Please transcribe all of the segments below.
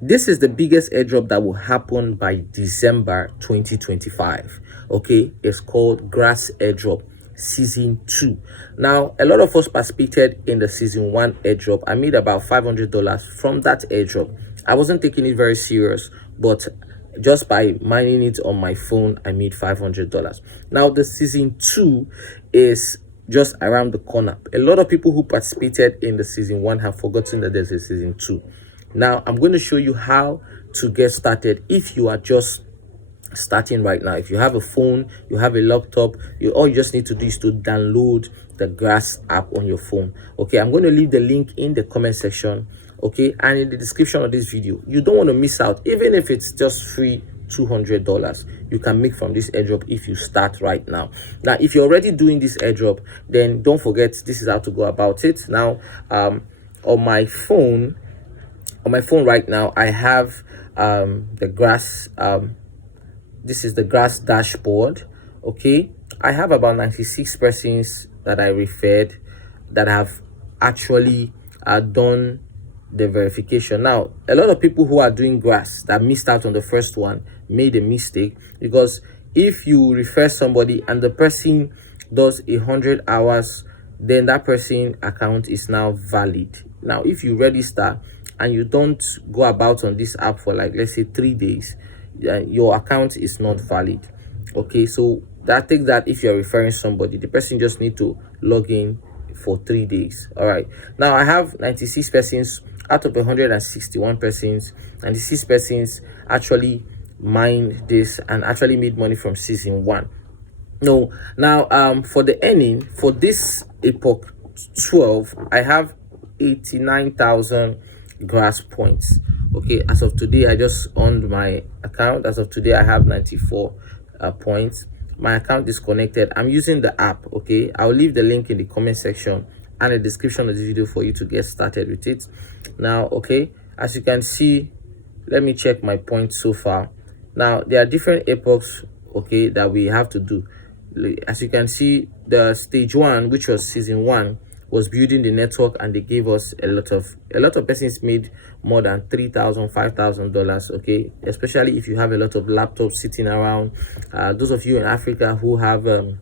This is the biggest airdrop that will happen by December 2025. Okay, it's called GRASS Airdrop Season 2. Now, a lot of us participated in the Season 1 airdrop. I made about $500 from that airdrop. I wasn't taking it very serious, but just by mining it on my phone, I made $500. Now, the Season 2 is just around the corner. A lot of people who participated in the Season 1 have forgotten that there's a Season 2. Now, I'm going to show you how to get started if you are just starting right now. If you have a phone, you have a laptop, all you just need to do is to download the GRASS app on your phone. Okay, I'm going to leave the link in the comment section, okay, and in the description of this video. You don't want to miss out. Even if it's just free $200 you can make from this airdrop if you start right now. Now, if you're already doing this airdrop, then don't forget, this is how to go about it. Now, on my phone right now, I have the GRASS. This is the GRASS dashboard. Okay, I have about 96 persons that I referred that have actually done the verification. Now, a lot of people who are doing GRASS that missed out on the first one made a mistake, because if you refer somebody and the person does 100 hours, then that person account is now valid. Now, if you register and you don't go about on this app for, like, let's say 3 days, your account is not valid. Okay, so that takes that if you're referring somebody, the person just need to log in for 3 days. All right, now I have 96 persons out of 161 persons. 96 persons actually mined this and actually made money from Season 1. No, now for the earning for this epoch 12, I have 89,000 GRASS points. Okay, as of today, I just owned my account. As of today, I have 94 points. My account is connected. I'm using the app. Okay, I'll leave the link in the comment section and the description of this video for you to get started with it. Now, okay, as you can see, let me check my points so far. Now, there are different epochs, okay, that we have to do. As you can see, the stage 1, which was Season 1, was building the network, and they gave us a lot of persons made more than $3,000, $5,000. okay, especially if you have a lot of laptops sitting around. Those of you in Africa who have run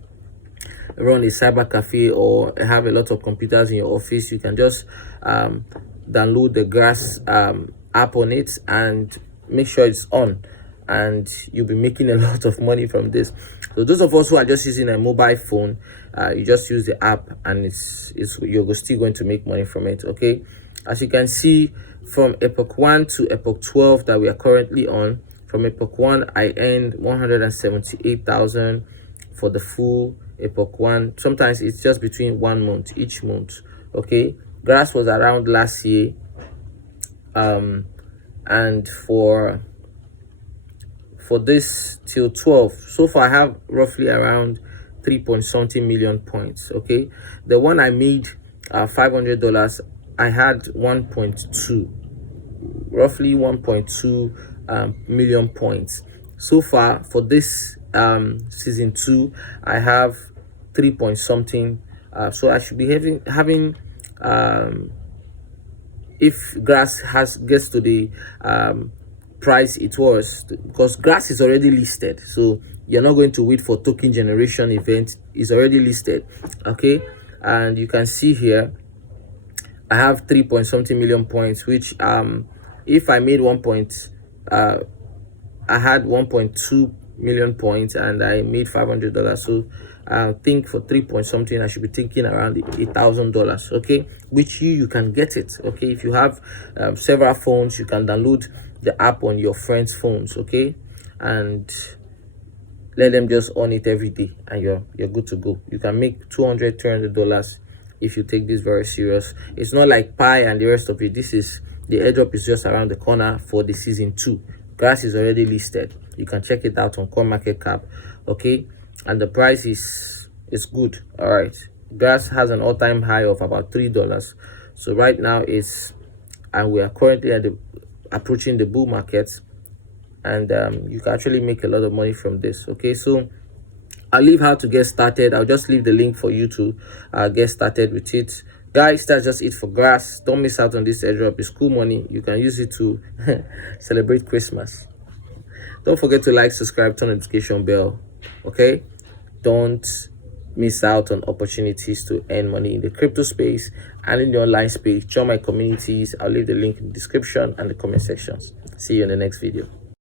a cyber cafe or have a lot of computers in your office, you can just download the GRASS app on it and make sure it's on, and you'll be making a lot of money from this. So those of us who are just using a mobile phone, you just use the app, and you're still going to make money from it. Okay, as you can see, from epoch 1 to epoch 12 that we are currently on, from epoch 1 I earned 178,000 for the full epoch 1. Sometimes it's just between 1 month each month. Okay, GRASS was around last year, and for this till 12, so far I have roughly around 3-point-something million points. Okay, the one I made $500, I had 1.2, roughly 1.2 million points. So far for this Season 2, I have 3-point-something. So I should be having if GRASS gets to the price it was, because GRASS is already listed, so you're not going to wait for token generation event. Is already listed. Okay, and you can see here I have 3-point-something million points, which if I made I had 1.2 million points and I made $500. So I think for 3-point-something I should be thinking around $8,000. okay, which you can get it. Okay, if you have several phones, you can download the app on your friends' phones. Okay, and let them just on it every day, and you're good to go. You can make $200-$300 if you take this very serious. It's not like Pi and the rest of it. This is the airdrop is just around the corner for the Season 2. GRASS is already listed. You can check it out on CoinMarketCap. Okay, and the price is good. All right, GRASS has an all-time high of about $3. So right now and we are currently approaching the bull market, and you can actually make a lot of money from this. Okay, so I'll leave how to get started. I'll just leave the link for you to get started with it. Guys, that's just it for Grass. Don't miss out on this airdrop. It's cool money. You can use it to celebrate Christmas. Don't forget to like, subscribe, turn notification bell. Okay, don't miss out on opportunities to earn money in the crypto space and in the online space. Join my communities. I'll leave the link in the description and the comment sections. See you in the next video.